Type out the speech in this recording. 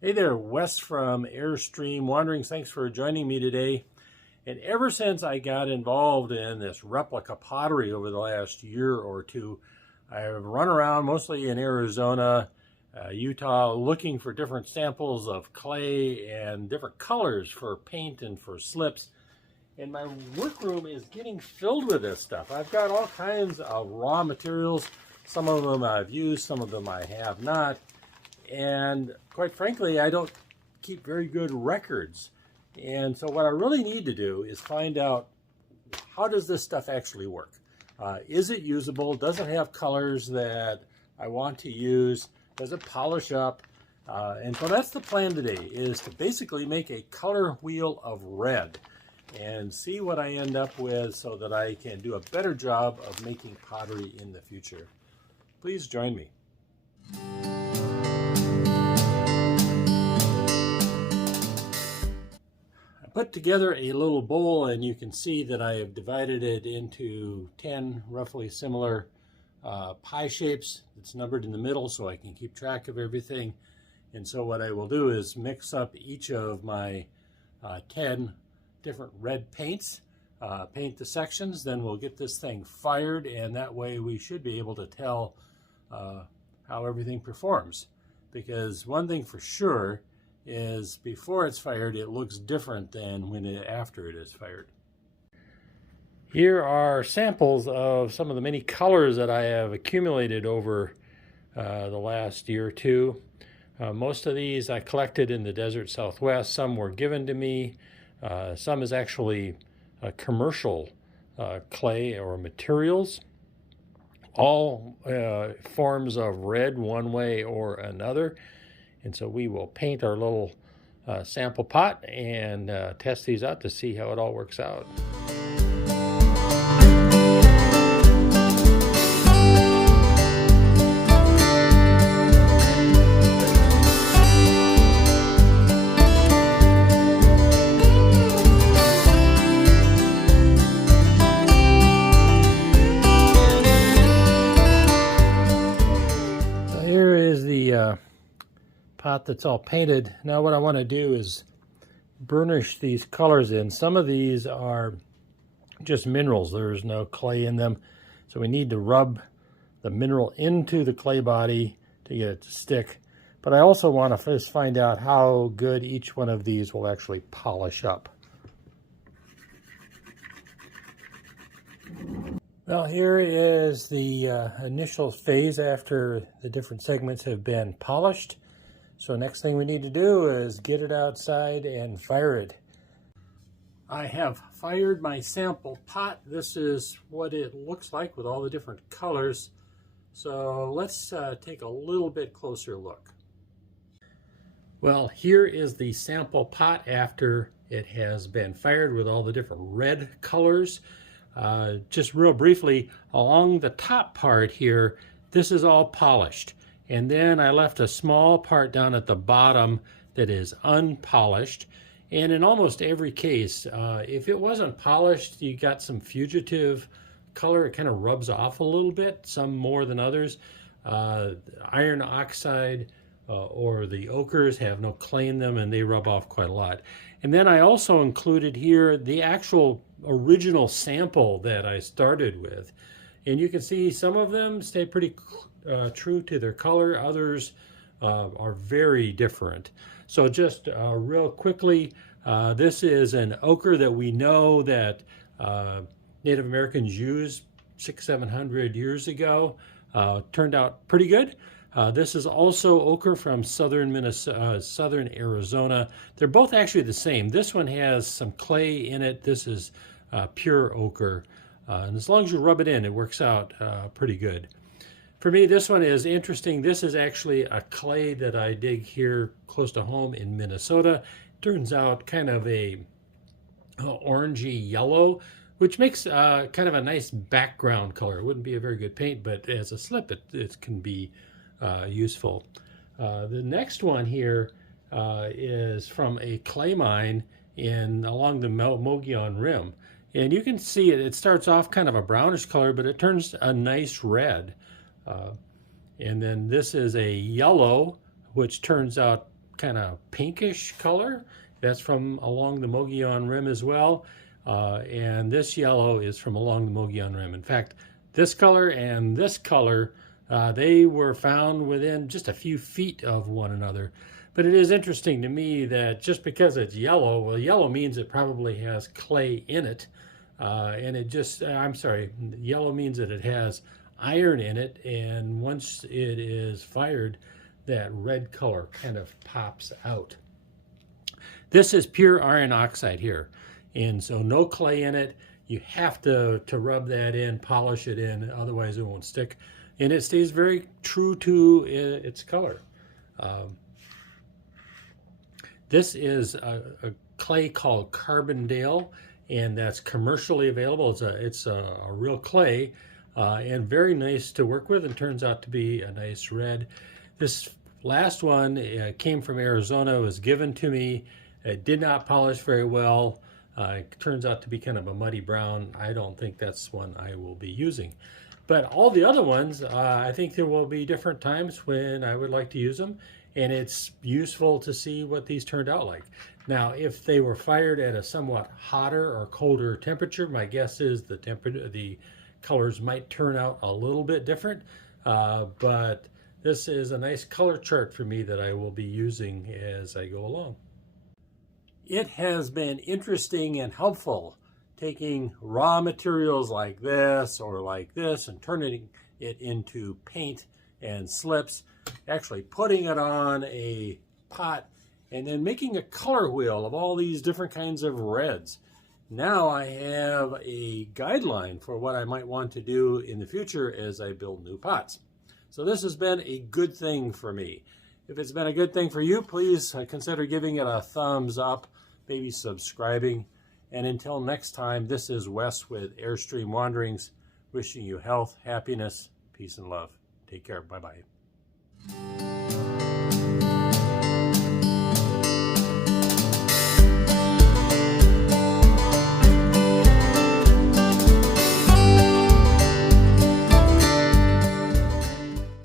Hey there, Wes from Airstream Wanderings. Thanks for joining me today. And ever since I got involved in this replica pottery over the last year or two, I've run around mostly in Arizona, Utah, looking for different samples of clay and different colors for paint and for slips. And my workroom is getting filled with this stuff. I've got all kinds of raw materials. Some of them I've used, some of them I have not. And quite frankly, I don't keep very good records. And so what I really need to do is find out, how does this stuff actually work? Is it usable? Does it have colors that I want to use? Does it polish up? And so that's the plan today, is to basically make a color wheel of red and see what I end up with so that I can do a better job of making pottery in the future. Please join me. Put together a little bowl, and you can see that I have divided it into 10 roughly similar pie shapes. It's numbered in the middle so I can keep track of everything. And so what I will do is mix up each of my 10 different red paints, paint the sections, then we'll get this thing fired, and that way we should be able to tell how everything performs. Because one thing for sure is before it's fired, it looks different than after it is fired. Here are samples of some of the many colors that I have accumulated over the last year or two. Most of these I collected in the desert Southwest. Some were given to me. Some is actually commercial clay or materials. All forms of red one way or another. And so we will paint our little sample pot and test these out to see how it all works out. So here is the pot that's all painted. Now what I want to do is burnish these colors in. Some of these are just minerals. There's no clay in them. So we need to rub the mineral into the clay body to get it to stick. But I also want to first find out how good each one of these will actually polish up. Well, here is the initial phase after the different segments have been polished. So next thing we need to do is get it outside and fire it. I have fired my sample pot. This is what it looks like with all the different colors. So let's take a little bit closer look. Well, here is the sample pot after it has been fired with all the different red colors. Just real briefly, along the top part here, this is all polished. And then I left a small part down at the bottom that is unpolished. And in almost every case, if it wasn't polished, you got some fugitive color. It kind of rubs off a little bit, some more than others. Iron oxide or the ochres have no clay in them, and they rub off quite a lot. And then I also included here the actual original sample that I started with. And you can see some of them stay pretty true to their color. Others are very different. So just real quickly, this is an ochre that we know that Native Americans used 600-700 years ago. Turned out pretty good. This is also ochre from southern Minnesota, southern Arizona. They're both actually the same. This one has some clay in it. This is pure ochre. And as long as you rub it in, it works out pretty good. For me, this one is interesting. This is actually a clay that I dig here close to home in Minnesota. Turns out kind of a orangey yellow, which makes kind of a nice background color. It wouldn't be a very good paint, but as a slip, it can be useful. The next one here is from a clay mine along the Mogollon Rim. And you can see it starts off kind of a brownish color, but it turns a nice red. And then this is a yellow, which turns out kind of pinkish color. That's from along the Mogollon Rim as well. And this yellow is from along the Mogollon Rim. In fact, this color and this color, they were found within just a few feet of one another. But it is interesting to me that just because it's yellow, well, yellow means it probably has clay in it. And it just, I'm sorry, yellow means that it has iron in it. And once it is fired, that red color kind of pops out. This is pure iron oxide here. And so no clay in it. You have to rub that in, polish it in, otherwise it won't stick. And it stays very true to its color. This is a clay called Carbondale, and that's commercially available. It's a real clay, and very nice to work with, and turns out to be a nice red. This last one came from Arizona, was given to me. It did not polish very well. It turns out to be kind of a muddy brown. I don't think that's one I will be using. But all the other ones, I think there will be different times when I would like to use them, and it's useful to see what these turned out like. Now, if they were fired at a somewhat hotter or colder temperature, my guess is the colors might turn out a little bit different, but this is a nice color chart for me that I will be using as I go along. It has been interesting and helpful taking raw materials like this or like this and turning it into paint and slips, actually putting it on a pot and then making a color wheel of all these different kinds of reds. Now I have a guideline for what I might want to do in the future as I build new pots. So this has been a good thing for me. If it's been a good thing for you, please consider giving it a thumbs up, maybe subscribing. And until next time, this is Wes with Airstream Wanderings, wishing you health, happiness, peace, and love. Take care. Bye-bye.